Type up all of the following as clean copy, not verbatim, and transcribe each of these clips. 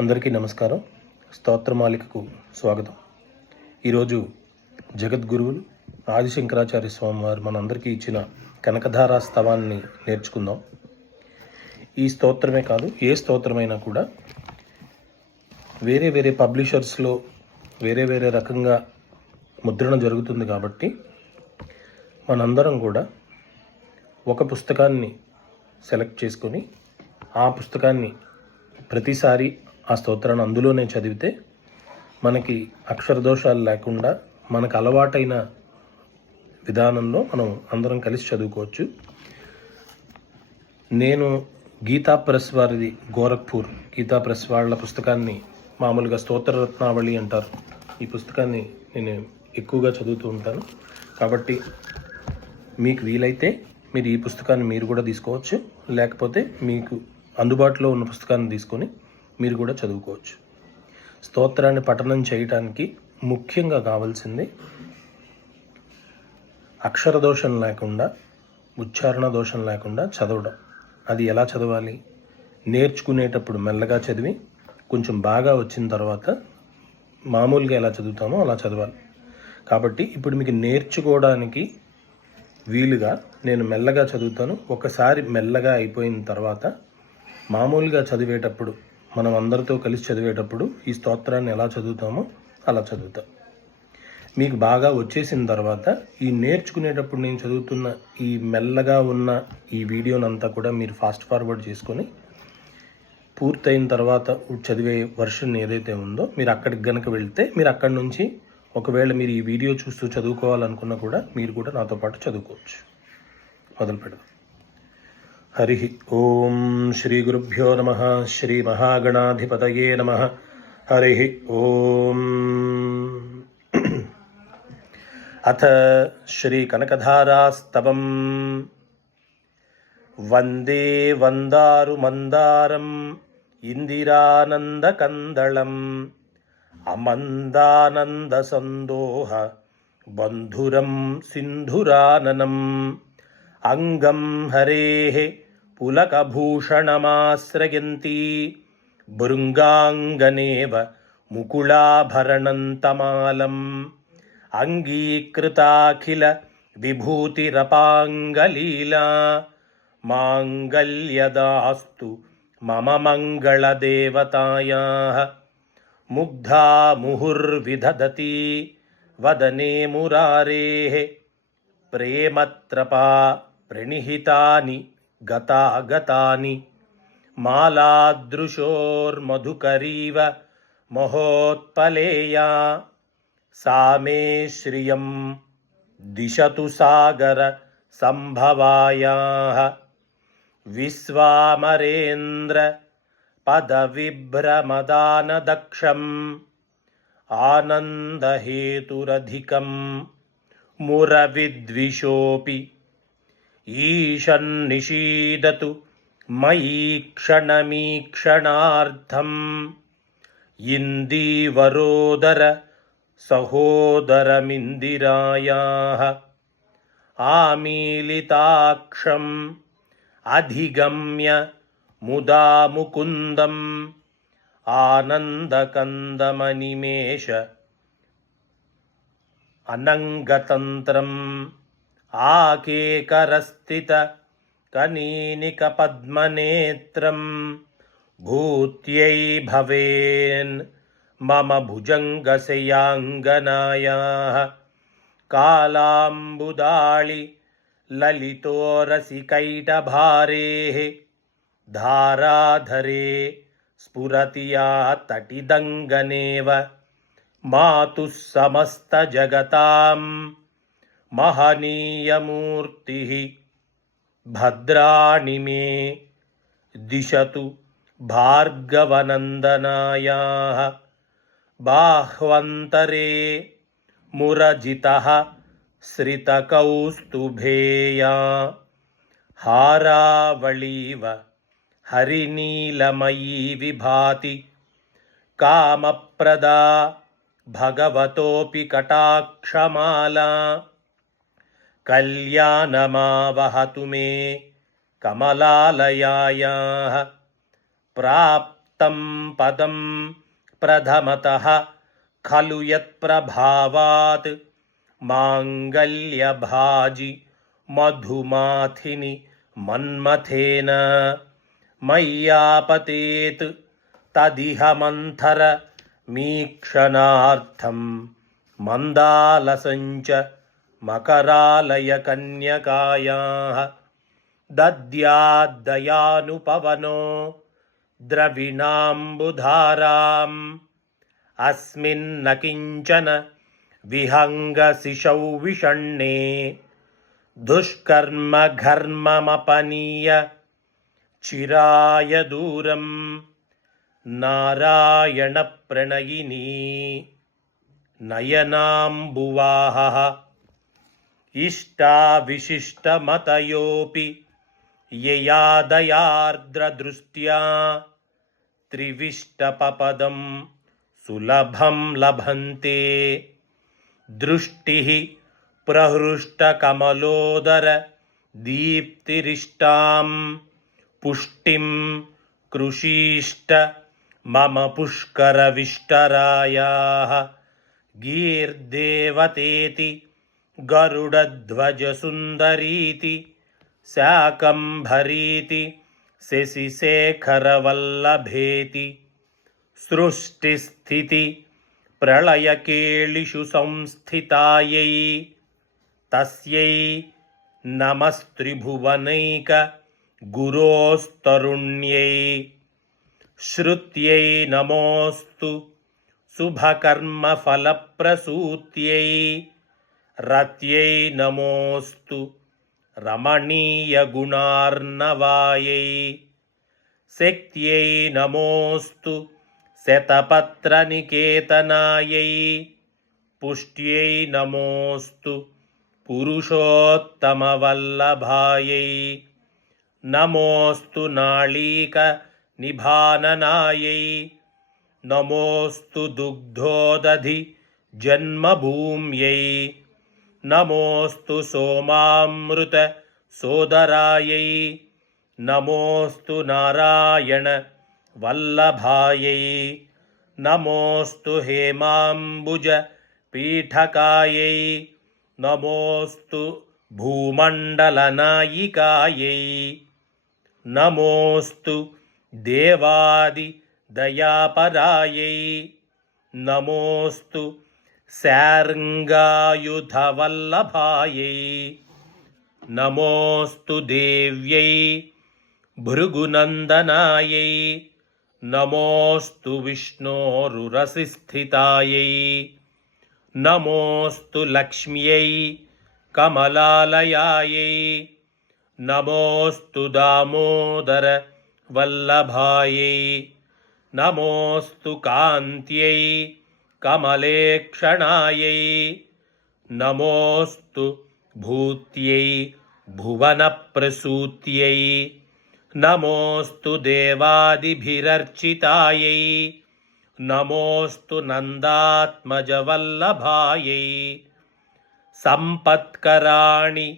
అందరికీ నమస్కారం. స్తోత్రమాలికకు స్వాగతం. ఈరోజు జగద్గురువులు ఆదిశంకరాచార్య స్వామి వారు మనందరికీ ఇచ్చిన కనకధారా స్తవాన్ని నేర్చుకుందాం. ఈ స్తోత్రమే కాదు, ఏ స్తోత్రమైనా కూడా వేరే వేరే పబ్లిషర్స్లో వేరే రకంగా ముద్రణ జరుగుతుంది. కాబట్టి మనందరం కూడా ఒక పుస్తకాన్ని సెలెక్ట్ చేసుకొని ఆ పుస్తకాన్ని ప్రతిసారి ఆ స్తోత్రాన్ని అందులోనే చదివితే మనకి అక్షర దోషాలు లేకుండా మనకు అలవాటైన విధానంలో మనం అందరం కలిసి చదువుకోవచ్చు. నేను గీతా ప్రెస్ వారిది గోరఖ్పూర్ గీతా ప్రెస్ వాళ్ళ పుస్తకాన్ని మామూలుగా స్తోత్రరత్నావళి అంటారు. ఈ పుస్తకాన్ని నేను ఎక్కువగా చదువుతూ ఉంటాను. కాబట్టి మీకు వీలైతే మీరు ఈ పుస్తకాన్ని మీరు కూడా తీసుకోవచ్చు, లేకపోతే మీకు అందుబాటులో ఉన్న పుస్తకాన్ని తీసుకొని మీరు కూడా చదువుకోవచ్చు. స్తోత్రాన్ని పఠనం చేయటానికి ముఖ్యంగా కావాల్సింది అక్షర దోషం లేకుండా, ఉచ్చారణ దోషం లేకుండా చదవడం. అది ఎలా చదవాలి? నేర్చుకునేటప్పుడు మెల్లగా చదివి కొంచెం బాగా వచ్చిన తర్వాత మామూలుగా ఎలా చదువుతామో అలా చదవాలి. కాబట్టి ఇప్పుడు మీకు నేర్చుకోవడానికి వీలుగా నేను మెల్లగా చదువుతాను. ఒకసారి మెల్లగా అయిపోయిన తర్వాత మామూలుగా చదివేటప్పుడు, మనం అందరితో కలిసి చదివేటప్పుడు ఈ స్తోత్రాన్ని ఎలా చదువుతామో అలా చదువుతాం. మీకు బాగా వచ్చేసిన తర్వాత ఈ నేర్చుకునేటప్పుడు నేను చదువుతున్న ఈ మెల్లగా ఉన్న ఈ వీడియోనంతా కూడా మీరు ఫాస్ట్ ఫార్వర్డ్ చేసుకొని పూర్తయిన తర్వాత చదివే వర్షన్ ఏదైతే ఉందో మీరు అక్కడికి గనక వెళ్తే మీరు అక్కడి నుంచి ఒకవేళ మీరు ఈ వీడియో చూస్తూ చదువుకోవాలనుకున్నా కూడా మీరు కూడా నాతో పాటు చదువుకోవచ్చు. మొదలు పెడదాం. హరి ఓం శ్రీ గురుభ్యో నమః. శ్రీ మహాగణాధిపతయే నమః. హరి ఓం. అథ శ్రీ కనకధారాస్తవం. వందే వందారు మందారం ఇందిరానందకందళం అమందానంద సందోహ బంధురం సింధురాననం అంగం హరేః పులకభూషణమాశ్రయంతి భృంగాంగనేవ ముకుళాభరణం తమాలం అంగీకృతాఖిల విభూతిరపాంగలీలా మాంగళ్యదాస్తు మమ మంగళదేవతాయాః. ముగ్ధా ముహుర్విదధతి వదనే మురారేః ప్రేమత్రపా ప్రణిహితాని గతాగతాని మాలాదృశోర్మధుకరీవ మహోత్పలేయా సా మే శ్రియం దిశతు సాగర సంభవాయాః. విశ్వామరేంద్ర పదవిభ్రమదానదక్షం ఆనందహేతురధికం మురవిద్విషోపి ఈశన్నిషీదతు మయీ క్షణమీక్షణార్థం. ఇందీవరోదర సహోదరమిందిరాయాః ఆమీలితాక్షం అధిగమ్య ముదా ముకుందం ఆనందకందమనిమేష అనంగతంత్రం ఆకేకరస్థిత కనీనిక పద్మనేత్రం భూత్యై భవేన్ మమ భుజంగశయాంగనాయాః. కాలాంబుదాళి లలితోరసికైటభారేః ధారాధరే స్ఫురతి యా తటిదంగనేవ మాతుః సమస్తజగతాం మహనీయమూర్తిః. భద్రాణి మే దిశతు భార్గవనందనాయాః. బాహ్వంతరే మురజితః శ్రితకౌస్తుభేయా హారావళీవ హరినీలమయీ విభాతి. కామప్రదా భగవతోపి కటాక్షమాలా కళ్యాణమావహతు మే కమలాలయాయాః. ప్రాప్త तं పదం ప్రథమతః ఖలు యత్ప్రభావాత్ మాంగళ్యభాజి మధుమాథిని మన్మథేన మయ్యాపతేత్ తదిహ మంథర మీక్షణార్థం మందాలసంచ మకరాలయ కన్యకాయాః దద్యాద్దయానుపవనో ద్రవిణాంబుధారాం అస్మిన్న కించన విహంగశిశౌ విషణ్ణే దుష్కర్మ ఘర్మమపనీయ చిరాయ దూరం నారాయణ ప్రణయినీ నయనాంబువాహః ఇష్టావిశిష్టమతయోపి యయాదయార్ద్రదృష్ట్యా త్రివిష్టపపదం సులభం లభంతే దృష్టిః ప్రహృష్టకమలోదర దీప్తిరిష్టాం పుష్టిం కృషీష్ట మమ పుష్కరవిష్టరాయాః గీర్దేవతేతి గరుడధ్వజసుందరీతి శాకంభరీతి శశిశేఖరవల్లభేతి సృష్టిస్థితి ప్రళయకేళిషు సంస్థితాయై తస్యై నమస్త్రిభువనైక గురోస్తరుణ్యై శ్రుత్యై నమోస్తు శుభకర్మఫలప్రసూత్యై రత్యై నమోస్తు రమణీయగుణార్ణవాయై శక్త్యై నమోస్తు శతపత్రనికేతనాయై పుష్ట్యై నమోస్తు పురుషోత్తమవల్లభాయై నమోస్తు నాళీక నిభాననాయై నమోస్తు దుగ్ధోదధి జన్మభూమ్యై నమోస్తు సోమామృత సోదరాయై నమోస్తు నారాయణ వల్లభాయై నమోస్తు హేమాంబుజ పీఠకాయై నమోస్తు భూమండలనాయికాయై నమోస్తు దేవాది దయాపరాయై నమోస్తు శార్ంగాయుధవల్లభాయై నమోస్తు దేవ్యై భృగునందనాయై నమోస్తు విష్ణోరురసిస్థితాయై నమోస్తు లక్ష్మ్యై కమలాలయాయై నమోస్తు దామోదర వల్లభాయై నమోస్తు కాంత్యై కమలేక్షణాయై నమోస్తు భూత్యై భువనప్రసూత్యై నమోస్తు దేవాదిభిరర్చితాయై నమోస్తు నందాత్మజవల్లభాయై సంపత్కరాణి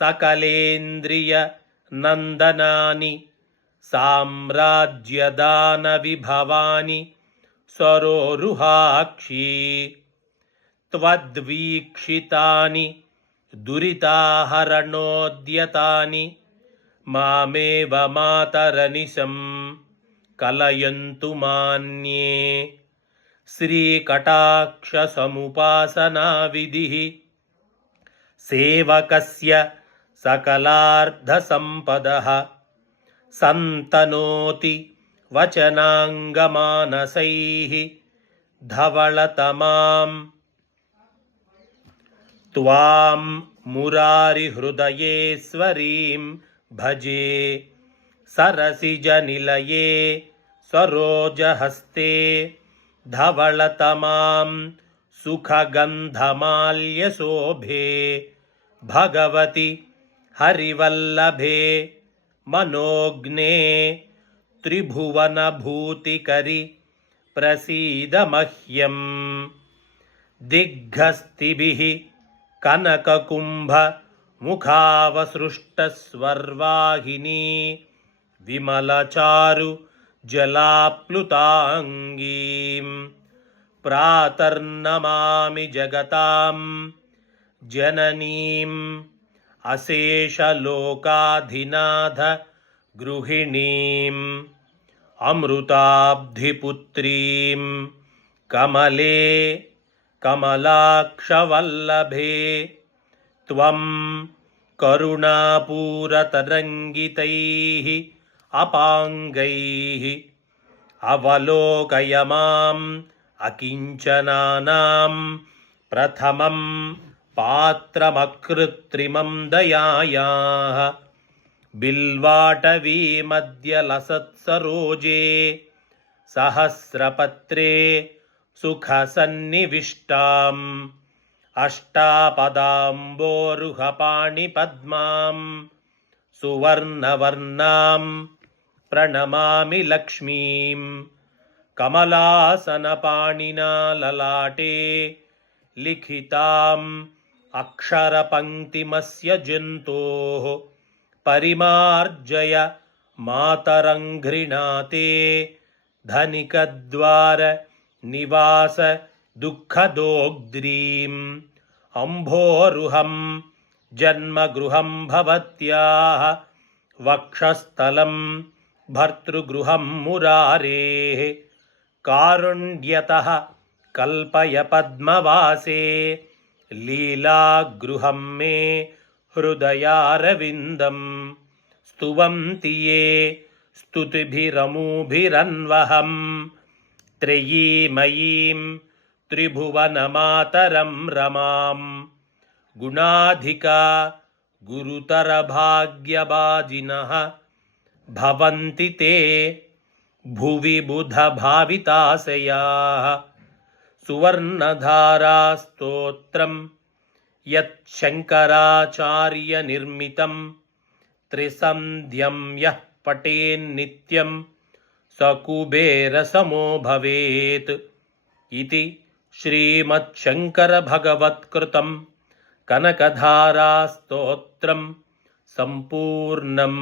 సకలేంద్రియ నందనాని సామ్రాజ్యదాన విభవాని సరోరుహాక్షి త్వద్వీక్షితాని దురితాహరణోద్యతాని మామేవ మాతరనిశం కలయంతు మాన్యే శ్రీకటాక్ష సముపాసనా విధిః సేవకస్య సకలార్థసంపదః సంతనోతి వచనాంగమానసైః ధవళతమాం త్వాం మురారిహృదయేశ్వరీం భజే సరసిజనిలయే సరోజహస్తే ధవళతమాం సుఖగంధమాల్యశోభే భగవతి హరివల్లభే మనోజ్ఞే త్రిభువనభూతికరి ప్రసీద మహ్యం దిగ్గస్తిభిః కనకకుంభ ముఖావసృష్టస్వర్వాహినీ విమలచారు जलाप्लुताङ्गीं प्रातर्नमामि जगतां जननीम् अशेषलोकाधिनाथ गृहिणीम् अमृताब्धिपुत्रीं कमले कमलाक्षवल्लभे त्वं करुणापूरतरङ्गितैः अपाङ्गैः अवलोकय माम् अकिञ्चनानां प्रथमं पात्रमकृत्रिमं दयायाः बिल्वाटवीमद्यलसत्सरोजे सहस्रपत्रे सुखसन्निविष्टाम् अष्टापदाम्बोरुहपाणिपद्मां सुवर्णवर्णां प्रणमामि लक्ष्मीं कमलासनपाणिना ललाटे लिखिताम् अक्षरपङ्क्तिमस्य जन्तोः परिमार्जय मातरङ्घ्रिणाते धनिकद्वार निवास दुःखदोग्द्रीम् अम्भोरुहं जन्मगृहं भवत्याः वक्षस्थलं भर्तृगृहं मुरारेः कारुण्यतः कल्पय पद्मवासे लीलागृहं मे हृदयारविन्दं स्तुवन्ति ये स्तुतिभिरमूभिरन्वहं त्रयीमयीं त्रिभुवनमातरं रमां गुणाधिका गुरुतरभाग्यभाजिनः भवन्ति ते भुवि बुधभाविताशयाः सुवर्णधारास्तोत्रं यच्छङ्कराचार्यनिर्मितं त्रिसन्ध्यं यः पठेन्नित्यं स कुबेरसमो भवेत् इति श्रीमच्छङ्करभगवत्कृतं कनकधारास्तोत्रं सम्पूर्णम्।